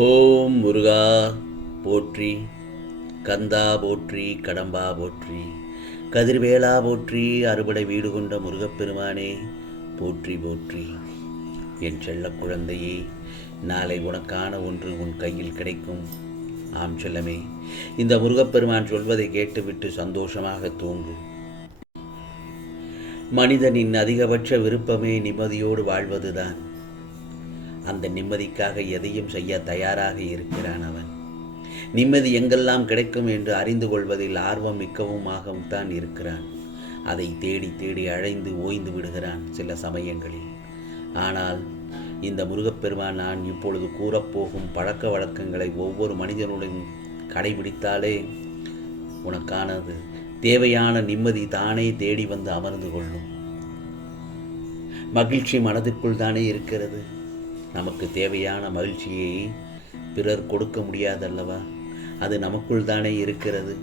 ஓம் முருகா போற்றி, கந்தா போற்றி, கடம்பா போற்றி, கதிர்வேலா போற்றி, அறுபடை வீடு கொண்ட முருகப்பெருமானே போற்றி போற்றி. என் செல்ல குழந்தையே, நாளை உனக்கான ஒன்று உன் கையில் கிடைக்கும். ஆம் செல்லமே, இந்த முருகப்பெருமான் சொல்வதை கேட்டுவிட்டு சந்தோஷமாக தூங்கு. மனிதனின் அதிகபட்ச விருப்பமே நிம்மதியோடு வாழ்வதுதான். அந்த நிம்மதிக்காக எதையும் செய்ய தயாராக இருக்கிறான் அவன். நிம்மதி எங்கெல்லாம் கிடைக்கும் என்று அறிந்து கொள்வதில் ஆர்வம் மிக்கவுமாகவும் தான் இருக்கிறான். அதை தேடி தேடி அழைந்து ஓய்ந்து விடுகிறான் சில சமயங்களில். ஆனால் இந்த முருகப்பெருமான் நான் இப்பொழுது கூறப்போகும் பழக்க வழக்கங்களை ஒவ்வொரு மனிதனுடன் கடைபிடித்தாலே உனக்கானது தேவையான நிம்மதி தானே தேடி வந்து அமர்ந்து கொள்ளும். மகிழ்ச்சி மனதிற்குள் தானே இருக்கிறது. நமக்கு தேவையான மகிழ்ச்சியை பிறர் கொடுக்க முடியாதல்லவா? அது நமக்குள் தானே இருக்கிறது.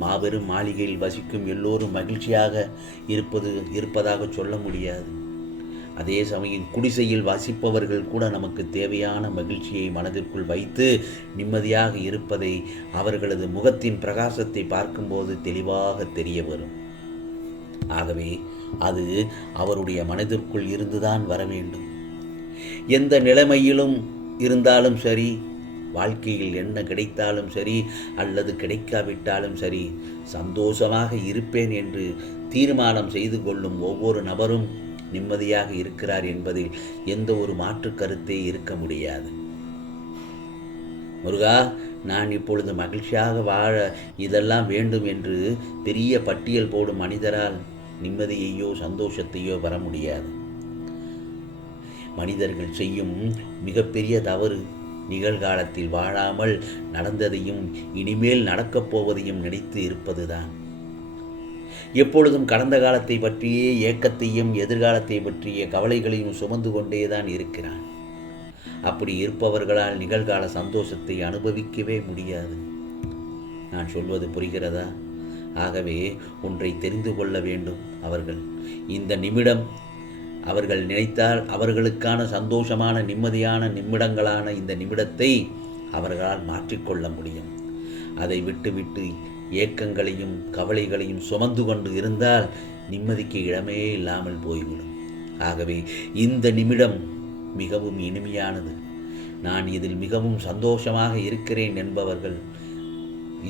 மாபெரும் மாளிகையில் வசிக்கும் எல்லோரும் மகிழ்ச்சியாக இருப்பதாக சொல்ல முடியாது. அதே சமயம் குடிசையில் வசிப்பவர்கள் கூட நமக்கு தேவையான மகிழ்ச்சியை மனதிற்குள் வைத்து நிம்மதியாக இருப்பதை அவர்களது முகத்தின் பிரகாசத்தை பார்க்கும்போது தெளிவாக தெரிய வரும். ஆகவே அது அவருடைய மனதிற்குள் இருந்துதான் வர வேண்டும். எந்த நிலைமையிலும் இருந்தாலும் சரி, வாழ்க்கையில் என்ன கிடைத்தாலும் சரி அல்லது கிடைக்காவிட்டாலும் சரி, சந்தோஷமாக இருப்பேன் என்று தீர்மானம் செய்து கொள்ளும் ஒவ்வொரு நபரும் நிம்மதியாக இருக்கிறார் என்பதில் எந்த ஒரு மாற்று கருத்தே இருக்க முடியாது. முருகா, நான் இப்பொழுது மகிழ்ச்சியாக வாழ இதெல்லாம் வேண்டும் என்று பெரிய பட்டியல் போடும் மனிதரால் நிம்மதியையோ சந்தோஷத்தையோ பெற முடியாது. மனிதர்கள் செய்யும் மிகப்பெரிய தவறு நிகழ்காலத்தில் வாழாமல் நடந்ததையும் இனிமேல் நடக்கப் போவதையும் நினைத்து இருப்பதுதான். எப்பொழுதும் கடந்த காலத்தை பற்றியே ஏக்கத்தையும் எதிர்காலத்தை பற்றிய கவலைகளையும் சுமந்து கொண்டேதான் இருக்கிறான். அப்படி இருப்பவர்களால் நிகழ்கால சந்தோஷத்தை அனுபவிக்கவே முடியாது. நான் சொல்வது புரிகிறதா? ஆகவே ஒன்றை தெரிந்து கொள்ள வேண்டும். அவர்கள் இந்த நிமிடம் அவர்கள் நினைத்தால் அவர்களுக்கான சந்தோஷமான நிம்மதியான நிமிடங்களான இந்த நிமிடத்தை அவர்களால் மாற்றிக்கொள்ள முடியும். அதை விட்டுவிட்டு ஏக்கங்களையும் கவலைகளையும் சுமந்து கொண்டு இருந்தால் நிம்மதிக்கு இடமே இல்லாமல் போய்விடும். ஆகவே இந்த நிமிடம் மிகவும் இனிமையானது. நான் இதில் மிகவும் சந்தோஷமாக இருக்கிறேன் என்பவர்கள்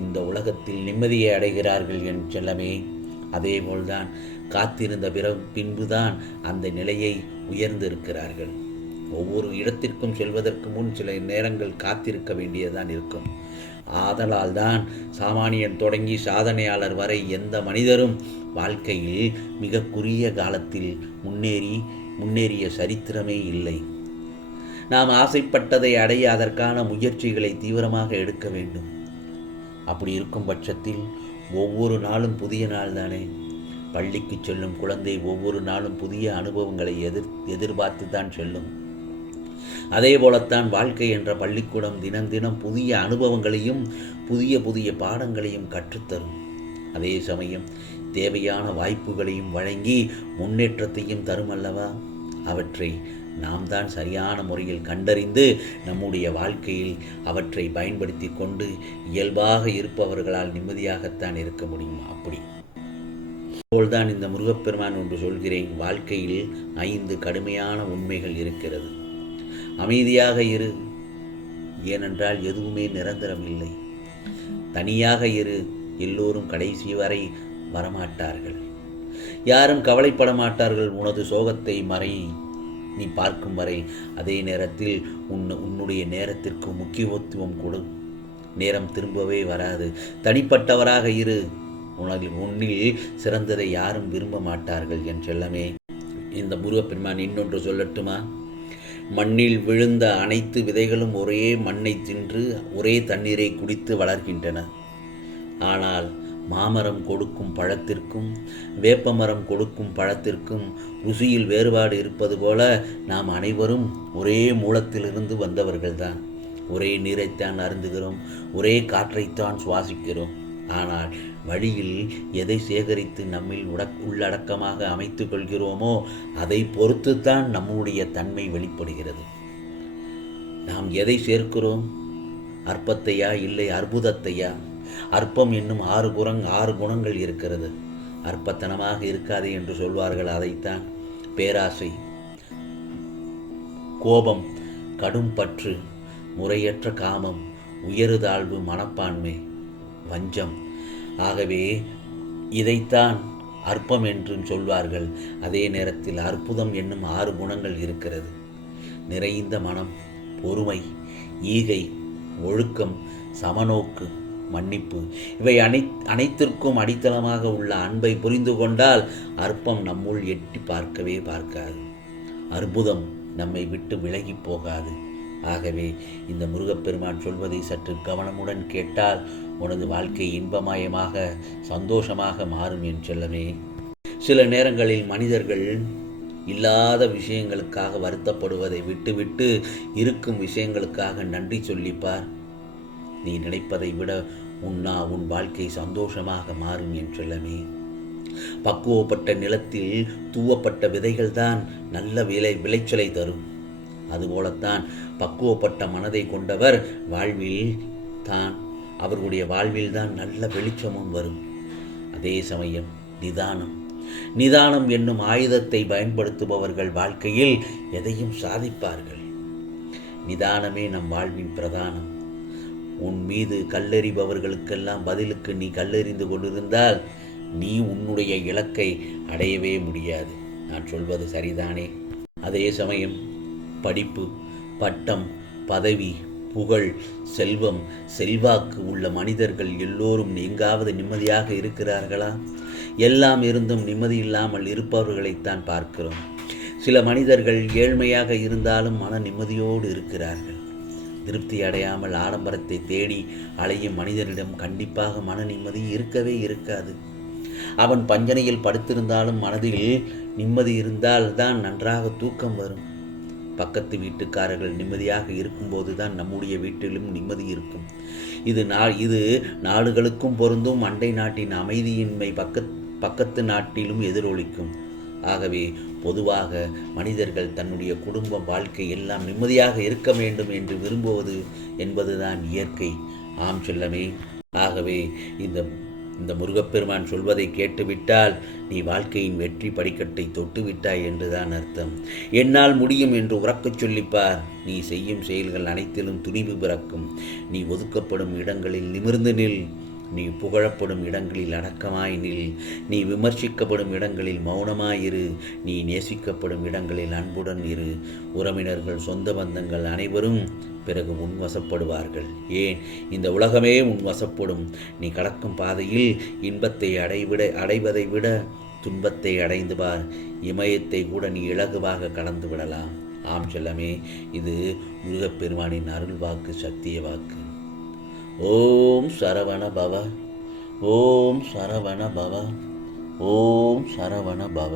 இந்த உலகத்தில் நிம்மதியை அடைகிறார்கள் என் செல்லமே. அதேபோல்தான் காத்திருந்த பின்புதான் அந்த நிலையை உயர்ந்திருக்கிறார்கள். ஒவ்வொரு இடத்திற்கும் செல்வதற்கு முன் சில நேரங்கள் காத்திருக்க வேண்டியதான் இருக்கும். ஆதலால் தான் சாமானியன் தொடங்கி சாதனையாளர் வரை எந்த மனிதரும் வாழ்க்கையில் மிக குறுகிய காலத்தில் முன்னேறிய சரித்திரமே இல்லை. நாம் ஆசைப்பட்டதை அடைய அதற்கான முயற்சிகளை தீவிரமாக எடுக்க வேண்டும். அப்படி இருக்கும் பட்சத்தில் ஒவ்வொரு நாளும் புதிய நாள் தானே. பள்ளிக்கு செல்லும் குழந்தை ஒவ்வொரு நாளும் புதிய அனுபவங்களை எதிர்பார்த்து தான் செல்லும். அதே போலத்தான் வாழ்க்கை என்ற பள்ளிக்கூடம் தினம் தினம் புதிய அனுபவங்களையும் புதிய பாடங்களையும் கற்றுத்தரும். அதே சமயம் தேவையான வாய்ப்புகளையும் வழங்கி முன்னேற்றத்தையும் தரும் அல்லவா? அவற்றை நாம் தான் சரியான முறையில் கண்டறிந்து நம்முடைய வாழ்க்கையில் அவற்றை பயன்படுத்தி கொண்டு இயல்பாக இருப்பவர்களால் நிம்மதியாகத்தான் இருக்க முடியும். அப்படி போல்தான் இந்த முருகப்பெருமான் ஒன்று சொல்கிறேன். வாழ்க்கையில் 5 கடுமையான உண்மைகள் இருக்கிறது. அமைதியாக இரு, ஏனென்றால் எதுவுமே நிரந்தரம் இல்லை. தனியாக இரு, எல்லோரும் கடைசி வரை வரமாட்டார்கள். யாரும் கவலைப்பட மாட்டார்கள் உனது சோகத்தை நீ பார்க்கும் வரை. அதே நேரத்தில் உன்னுடைய நேரத்திற்கு முக்கியத்துவம் கொடு. நேரம் திரும்பவே வராது. தனிப்பட்டவராக இரு. உன்னில் சிறந்ததை யாரும் விரும்ப மாட்டார்கள் என் செல்லமே. இந்த முருகப்பெருமான் இன்னொன்று சொல்லட்டுமா? மண்ணில் விழுந்த அனைத்து விதைகளும் ஒரே மண்ணை தின்று ஒரே தண்ணீரை குடித்து வளர்கின்றன. ஆனால் மாமரம் கொடுக்கும் பழத்திற்கும் வேப்பமரம் கொடுக்கும் பழத்திற்கும் ருசியில் வேறுபாடு இருப்பது போல நாம் அனைவரும் ஒரே மூலத்திலிருந்து வந்தவர்கள்தான். ஒரே நீரைத்தான் அருந்துகிறோம், ஒரே காற்றைத்தான் சுவாசிக்கிறோம். ஆனால் வழியில் எதை சேகரித்து நம்மில் உள்ளடக்கமாக அமைத்து கொள்கிறோமோ அதை பொறுத்துத்தான் நம்முடைய தன்மை வெளிப்படுகிறது. நாம் எதை சேர்க்கிறோம்? அற்பத்தையா இல்லை அற்புதத்தையா? அற்பம் என்னும் ஆறு குணங்கள் இருக்கிறது. அற்பத்தனமாக இருக்காது என்று சொல்வார்கள். அதைத்தான் பேராசை, கோபம், கடும் பற்று, முறையற்ற காமம், உயர்தாழ்வு மனப்பான்மை, வஞ்சம். ஆகவே இதைத்தான் அற்பம் என்றும் சொல்வார்கள். அதே நேரத்தில் அற்புதம் என்னும் 6 குணங்கள் இருக்கிறது. நிறைந்த மனம், பொறுமை, ஈகை, ஒழுக்கம், சமநோக்கு, மன்னிப்பு, இவை அனைத்திற்கும் அடித்தளமாக உள்ள அன்பை புரிந்து கொண்டால் அற்பம் நம்முள் எட்டி பார்க்கவே பார்க்காது. அற்புதம் நம்மை விட்டு விலகி போகாது. ஆகவே இந்த முருகப்பெருமான் சொல்வதை சற்று கவனமுடன் கேட்டால் உனது வாழ்க்கை இன்பமயமாக சந்தோஷமாக மாறும் என் செல்லமே. சில நேரங்களில் மனிதர்கள் இல்லாத விஷயங்களுக்காக வருத்தப்படுவதை விட்டுவிட்டு இருக்கும் விஷயங்களுக்காக நன்றி சொல்லிப்பார். நீ நினைப்பதை விட உன் வாழ்க்கை சந்தோஷமாக மாறும் என் செல்லமே. பக்குவப்பட்ட நிலத்தில் தூவப்பட்ட விதைகள் தான் நல்ல விளைச்சலை தரும். அதுபோலத்தான் பக்குவப்பட்ட மனதை கொண்டவர் அவர்களுடைய வாழ்வில் தான் நல்ல வெளிச்சமும் வரும். அதே சமயம் நிதானம் என்னும் ஆயுதத்தை பயன்படுத்துபவர்கள் வாழ்க்கையில் எதையும் சாதிப்பார்கள். நிதானமே நம் வாழ்வின் பிரதானம். உன் மீது கல்லெறிபவர்களுக்கெல்லாம் பதிலுக்கு நீ கல்லெறிந்து கொண்டிருந்தால் நீ உன்னுடைய இலக்கை அடையவே முடியாது. நான் சொல்வது சரிதானே? அதே சமயம் படிப்பு, பட்டம், பதவி, புகழ், செல்வம், செல்வாக்கு உள்ள மனிதர்கள் எல்லோரும் எங்காவது நிம்மதியாக இருக்கிறார்களா? எல்லாம் இருந்தும் நிம்மதி இல்லாமல் இருப்பவர்களைத்தான் பார்க்கிறோம். சில மனிதர்கள் ஏழ்மையாக இருந்தாலும் மன நிம்மதியோடு இருக்கிறார்கள். திருப்தி அடையாமல் ஆடம்பரத்தை தேடி அலையும் மனிதனிடம் கண்டிப்பாக மன நிம்மதி இருக்கவே இருக்காது. அவன் பஞ்சனையில் படுத்திருந்தாலும் மனதில் நிம்மதி இருந்தால் தான் நன்றாக தூக்கம் வரும். பக்கத்து வீட்டுக்காரர்கள் நிம்மதியாக இருக்கும்போது தான் நம்முடைய வீட்டிலும் நிம்மதி இருக்கும். இது நாடுகளுக்கும் பொருந்தும். அண்டை நாட்டின் அமைதியின்மை பக்கத்து நாட்டிலும் எதிரொலிக்கும். ஆகவே பொதுவாக மனிதர்கள் தன்னுடைய குடும்பம், வாழ்க்கை எல்லாம் நிம்மதியாக இருக்க வேண்டும் என்று விரும்புவது என்பதுதான் இயற்கை. ஆம் செல்லமே. ஆகவே இந்த முருகப்பெருமான் சொல்வதை கேட்டுவிட்டால் நீ வாழ்க்கையின் வெற்றி படிக்கட்டை தொட்டுவிட்டாய் என்றுதான் அர்த்தம். என்னால் முடியும் என்று உறக்கச் சொல்லிப்பார். நீ செய்யும் செயல்கள் அனைத்திலும் துணிவு பிறக்கும். நீ ஒதுக்கப்படும் இடங்களில் நிமிர்ந்து நில். நீ புகழப்படும் இடங்களில் அடக்கமாய் நில். நீ விமர்சிக்கப்படும் இடங்களில் மௌனமாயிரு. நீ நேசிக்கப்படும் இடங்களில் அன்புடன் இரு. உறவினர்கள், சொந்த பந்தங்கள் அனைவரும் பிறகு உன்வசப்படுவார்கள். ஏன், இந்த உலகமே உன்வசப்படும். நீ கடக்கும் பாதையில் இன்பத்தை அடைவதை விட துன்பத்தை அடைந்து பார். இமயத்தை கூட நீ இலகுவாக கடந்து விடலாம். ஆம் செல்லமே, இது முருகப்பெருமானின் அருள் வாக்கு, சத்திய வாக்கு. ஓம் சரவண பவ, ஓம் சரவண பவ, ஓம் சரவண பவ.